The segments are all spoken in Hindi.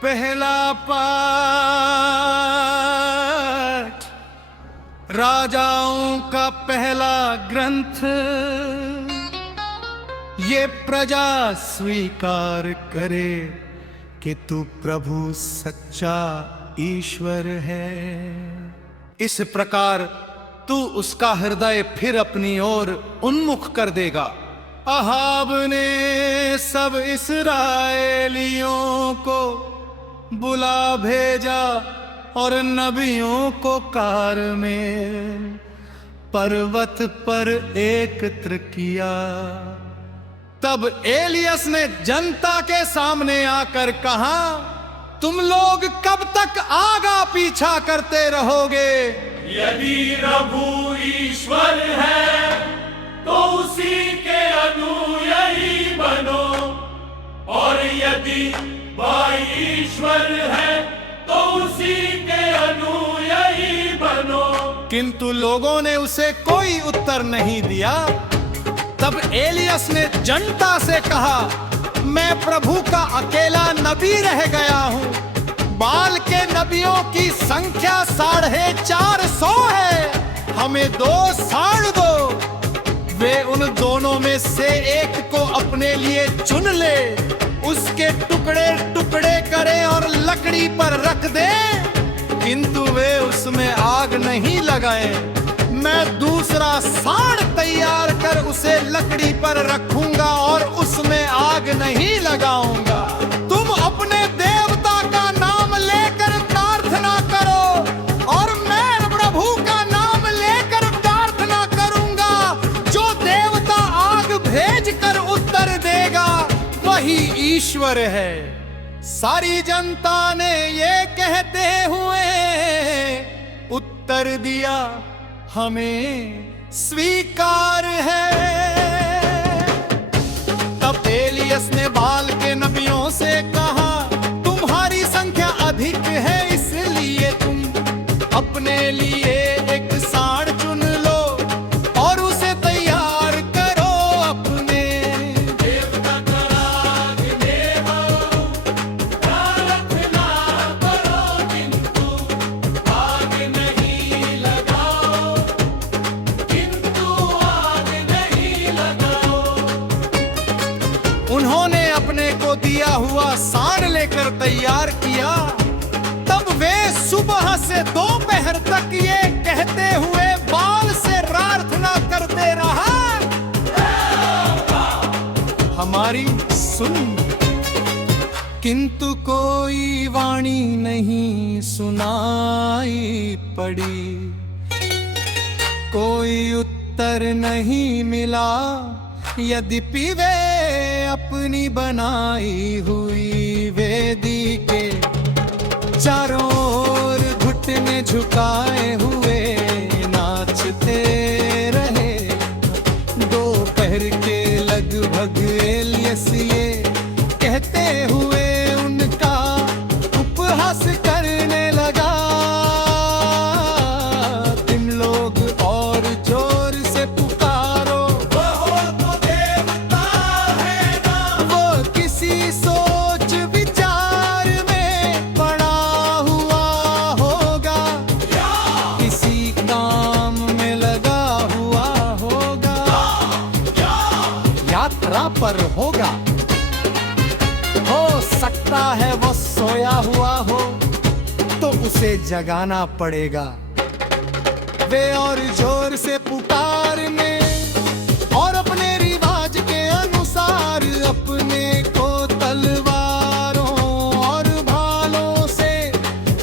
पहला पाठ राजाओं का पहला ग्रंथ, ये प्रजा स्वीकार करे कि तू प्रभु सच्चा ईश्वर है। इस प्रकार तू उसका हृदय फिर अपनी ओर उन्मुख कर देगा। अहाब ने सब इस्राएलियों को बुला भेजा और नबियों को कार में पर्वत पर एकत्र किया। तब एलियस ने जनता के सामने आकर कहा, तुम लोग कब तक आगा पीछा करते रहोगे? यदि प्रभु ईश्वर है तो उसी के अनुयायी बनो, और यदि भाई ईश्वर है तो उसी के अनुयायी बनो। किंतु लोगों ने उसे कोई उत्तर नहीं दिया। तब एलियस ने जनता से कहा, मैं प्रभु का अकेला नबी रह गया हूँ। बाल के नबियों की संख्या 450 है। हमें 2 साड़ दो। वे उन दोनों में से एक को अपने लिए चुन ले, उसके टुकड़े टुकड़े करे और लकड़ी पर रख दे। किंतु वे उसमें आग नहीं लगाए। मैं दूसरा साड़ तैयार कर उसे लकड़ी पर रखूंगा और उसमें आग नहीं लगाऊंगा। तुम अपने देवता का नाम लेकर प्रार्थना करो और मैं प्रभु का नाम लेकर प्रार्थना करूंगा। जो देवता आग भेजकर उत्तर देगा वही ईश्वर है। सारी जनता ने ये कहते हुए उत्तर दिया, हमें स्वीकार है। तब एलियस ने बाल के नबियों से कहा, तुम्हारी संख्या अधिक है, इसलिए तुम अपने लिए एक साड़ चुन लो और उसे तैयार करो। अपने देवता का राग देवो, प्रार्थना करो, किंतु आग नहीं लगाओ, किंतु आग नहीं लगाओ। उन्होंने अपने को दिया हुआ साड़ लेकर तैयार किया। तब वे सुबह से दोपहर तक ये कहते हुए बाल से प्रार्थना करते रहा, हमारी सुन। किंतु कोई वाणी नहीं सुनाई पड़ी, कोई उत्तर नहीं मिला। यद्यपि वे अपनी बनाई हुई वेदी के चारों ओर घुटने झुकाए हुए नाचते रहे। दोपहर के लगभग एलियस ये कहते हुए उनका उपहास करने लगा, तुम लोग और जोर से पुकारो, वो तो देवता है ना। वो किसी सोच विचार में पड़ा हुआ होगा, किसी काम में लगा हुआ होगा, यात्रा पर होगा। हो सकता है वो सोया हुआ हो तो उसे जगाना पड़ेगा। वे और जोर से पुकारने और अपने रिवाज के अनुसार अपने को तलवारों और भालों से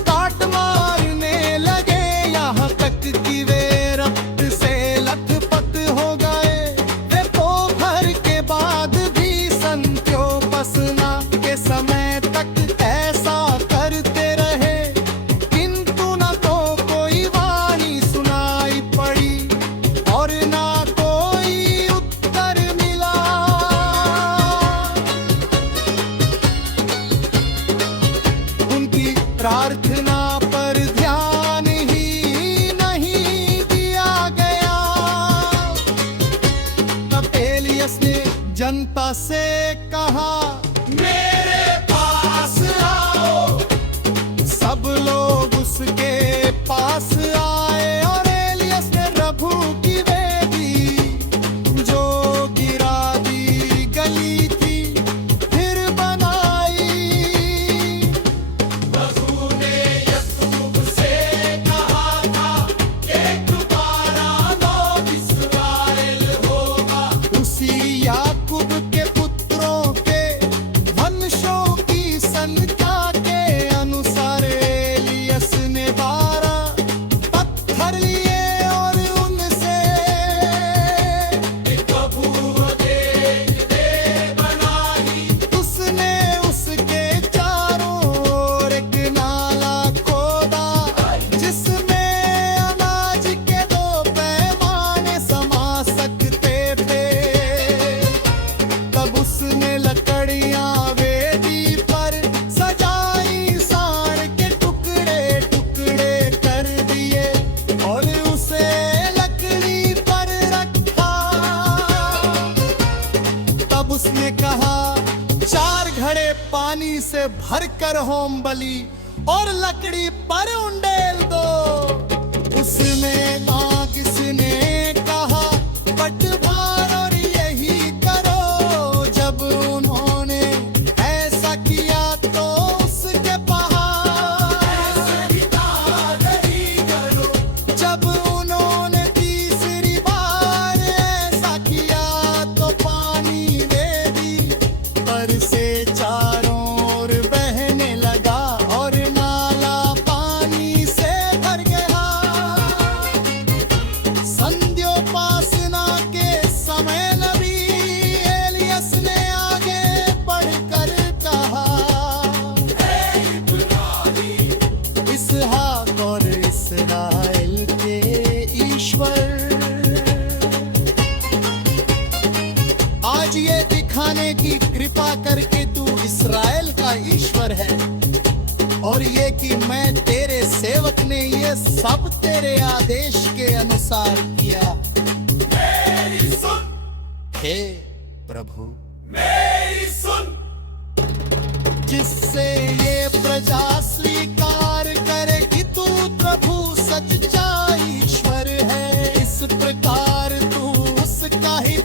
काट मारने लगे, यहाँ तक कि वे रक्त से लथपथ हो गए। वे दोपहर के बाद भी संत्योपसना के समय तक ऐसा करते रहे, किंतु न तो कोई वाणी सुनाई पड़ी और न कोई उत्तर मिला। उनकी प्रार्थना पर ध्यान ही नहीं दिया गया। तब एलियस ने जनता से कहा, मेरे पास आओ, उसके पास आए और एलियस ने प्रभु की वेदी जो गिरा दी गली थी फिर बनाई। प्रभु ने याकूब से कहा था कि तुम्हारा नाम इस्राएल होगा। उसी याकूब के पुत्रों के वंशों की संख्या के अनुसार एलियस ने 12 पत्थर लिए और उनसे प्रभु देखते बनाई। उसने उसके चारों ओर एक नाला खोदा जिसमें अनाज के 2 पैमाने समा सकते थे। तब उसने लकड़ियां वेदी पर सजाई, साड़ के टुकड़े टुकड़े कर दिए और उसे लकड़ी पर रखा। तब उसने कहा 4 घड़े पानी से भरकर होम बलि और लकड़ी पर उंडेल दो। उसमें किसने कहा पटवार और यही करो। जब उन्होंने ऐसा किया तो उसके पहाड़ जब उन्होंने तीसरी बार ऐसा किया तो पानी वेदी पर से चारों ओर बहने लगा और नाला पानी से भर गया। संध्योपासना के समय नबी एलियस ने आगे बढ़कर कहा इसहाक और इस्राएल के ईश्वर, आज ये दिखाने की कृपा करके तू इस्राएल का ईश्वर है और ये कि मैं तेरे सेवक ने ये सब तेरे आदेश के अनुसार किया। मेरी सुन, हे प्रभु, मेरी सुन। जिससे ये प्रजा स्वीकार करे कि तू प्रभु सच्चा ईश्वर है, इस प्रकार तू उसका ही